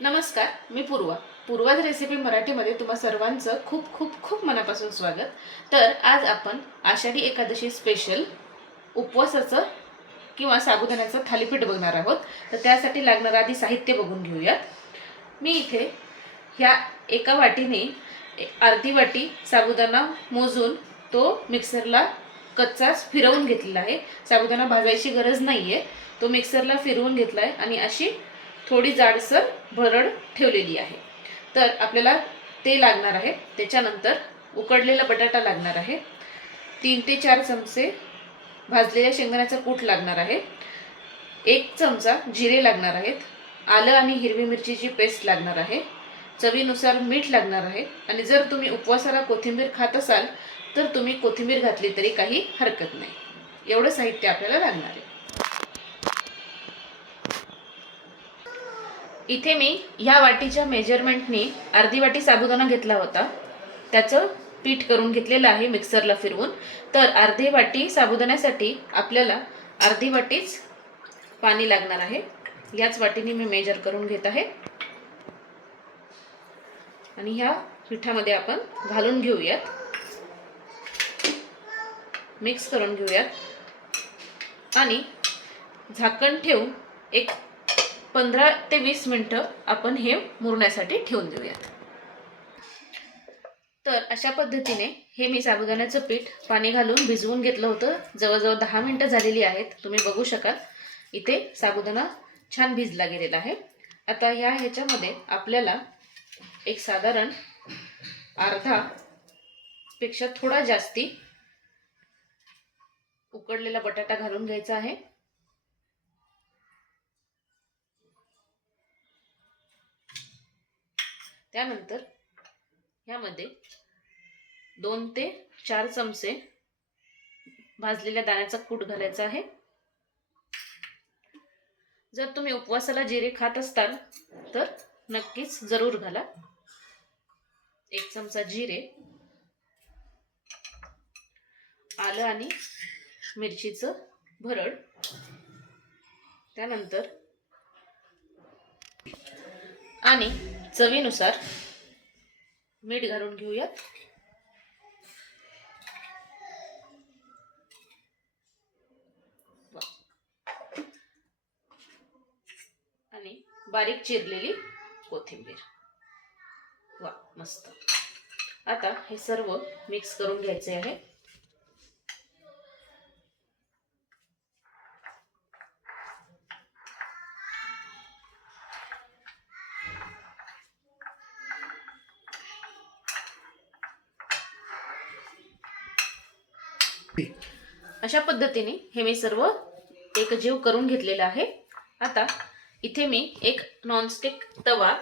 नमस्कार मी पूर्वा. पूर्वाज रेसिपी मराठीमध्ये तुम्हा सर्वांचं खूप खूप खूप मनापासून स्वागत. तर आज आपण आषाढी एकादशी स्पेशल उपवासाचं किंवा साबुदाण्याचं थालीपीठ बघणार आहोत. तर त्यासाठी लागणारं आधी साहित्य बघून घेऊयात. मी इथे ह्या एका वाटीने अर्धी वाटी साबुदाणा मोजून तो मिक्सरला कच्चाच फिरवून घेतलेला आहे. साबुदाणा भाजायची गरज नाही आहे तो मिक्सरला फिरवून घेतला आहे आणि अशी थोडी जाडसर भरड ठेवलेली आहे. तर आपल्याला ते लागणार आहे. त्याच्यानंतर उकडलेला बटाटा लागणार आहे. तीन ते चार चमचे भाजलेल्या शेंगदाण्याचा कूट लागणार आहे. एक चमचा जिरे लागणार आहेत. आलं आणि हिरवी मिरचीची पेस्ट लागणार आहे. चवीनुसार मीठ लागणार आहे. आणि जर तुम्ही उपवासाला कोथिंबीर खात असाल तर तुम्ही कोथिंबीर घातली तरी काही हरकत नाही. एवढं साहित्य आपल्याला लागणार आहे. इथे मी ह्या वाटीच्या मेजरमेंटनी अर्धी वाटी साबुदाणा घेतला होता. त्याचं पीठ करून घेतलेलं आहे मिक्सरला फिरवून. तर अर्धी वाटी साबुदाण्यासाठी आपल्याला अर्धी वाटीच पाणी लागणार आहे. याच वाटीने मी मेजर करून घेत आहे. आणि ह्या पिठामध्ये आपण घालून घेऊयात. मिक्स करून घेऊयात. आणि झाकण ठेवून एक पंधरा ते वीस मिनटं आपण हे मुरण्यासाठी ठेवून देऊयात. तर अशा पद्धतीने हे मी साबुदाण्याचं पीठ पाणी घालून भिजवून घेतलं होतं. जवळजवळ दहा मिनटं झालेली आहेत. तुम्ही बघू शकाल. इथे साबुदाणा छान भिजला गेलेला आहे. आता ह्या ह्याच्यामध्ये आपल्याला एक साधारण अर्धा पेक्षा थोडा जास्ती उकडलेला बटाटा घालून घ्यायचा आहे. त्यानंतर ह्यामध्ये दोन ते चार चमचे भाजलेल्या दाण्याचा कूट घालायचा आहे. जर तुम्ही उपवासाला जिरे खात असताल तर नक्कीच जरूर घाला. एक चमचा जिरे आलं आणि मिरचीचं भरड. त्यानंतर आणि चवीनुसार मीठ घालून घेऊयात. वा. आणि बारीक चिरलेली कोथिंबीर. वा मस्त. आता हे सर्व मिक्स करून घ्यायचे आहे. अशा पद्धतीने हे मी सर्व एकजीव करून घेतलेलं आहे. आता इथे मी एक नॉनस्टिक तवा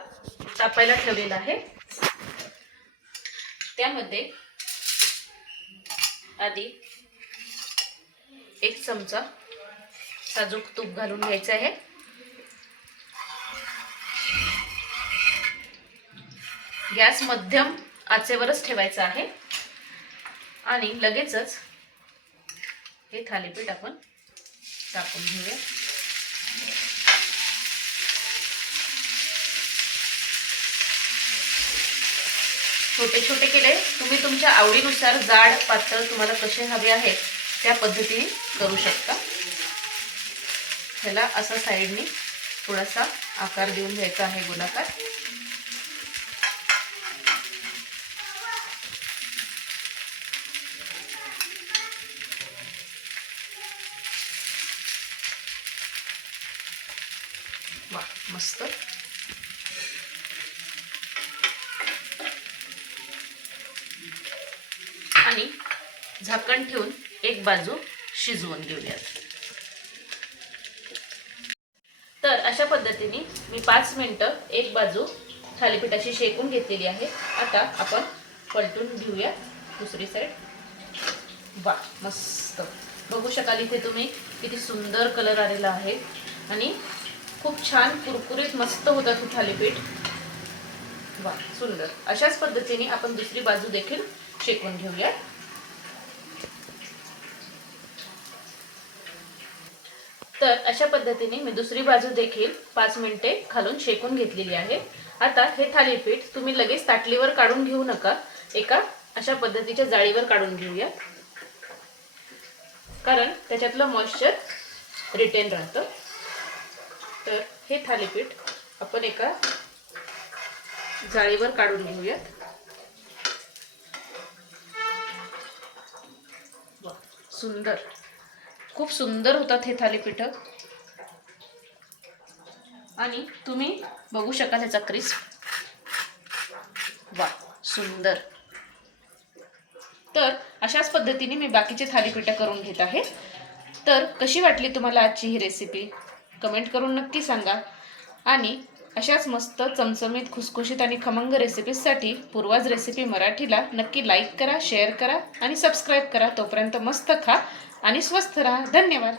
तापायला ठेवलेला आहे. त्यामध्ये आधी एक चमचा साजूक तूप घालून घ्यायचं आहे. गॅस मध्यम आचेवरच ठेवायचा आहे. आणि लगेचच हे थालीपीठ आपण टाकून घेऊया. छोटे छोटे केले. तुम्ही तुमच्या आवडीनुसार जाड पातळ तुम्हाला कसे हवे आहेत त्या पद्धतीने करू शकता. ह्याला असा साईडने थोडासा आकार देऊन घ्यायचा आहे गोलाकार. वा मस्त आणि झाकण ठेवून एक बाजू शिजवून घेऊयात. तर अशा पद्धतीने मी पाच मिनटं एक बाजू थालीपीठाची शेकून घेतलेली आहे. आता आपण पलटून घेऊया दुसरी साईड वा मस्त. बघू शकाल इथे तुम्ही किती सुंदर कलर आलेला आहे. आणि खूप छान कुरकुरीत मस्त होतात हे थालीपीठ. वा सुंदर. अशाच पद्धतीने आपण दुसरी बाजू देखील शेकून घेऊया तर अशा पद्धतीने मी दुसरी बाजू देखील पाच मिनिटे खालून शेकून घेतलेली आहे. आता हे थालीपीठ तुम्ही लगेच ताटलीवर काढून घेऊ नका. एका अशा पद्धतीच्या जाळीवर काढून घेऊया कारण त्याच्यातलं मॉइश्चर रिटेन राहतं. तर हे थालीपीठ आपण एका जाळीवर काढून घेऊयात. सुंदर. खूप सुंदर होतात हे थालीपीठ. आणि तुम्ही बघू शकाल ह्याचा क्रिस्प. वा सुंदर. तर अशाच पद्धतीने मी बाकीचे थालीपीठं करून घेत आहे. तर कशी वाटली तुम्हाला आजची ही रेसिपी कमेंट करून नक्की सांगा. आणि अशाच मस्त चमचमीत खुसखुशीत आणि खमंग रेसिपीजसाठी पूर्वाज रेसिपी मराठीला नक्की लाईक करा शेअर करा आणि सबस्क्राईब करा. तोपर्यंत मस्त खा आणि स्वस्थ राहा. धन्यवाद.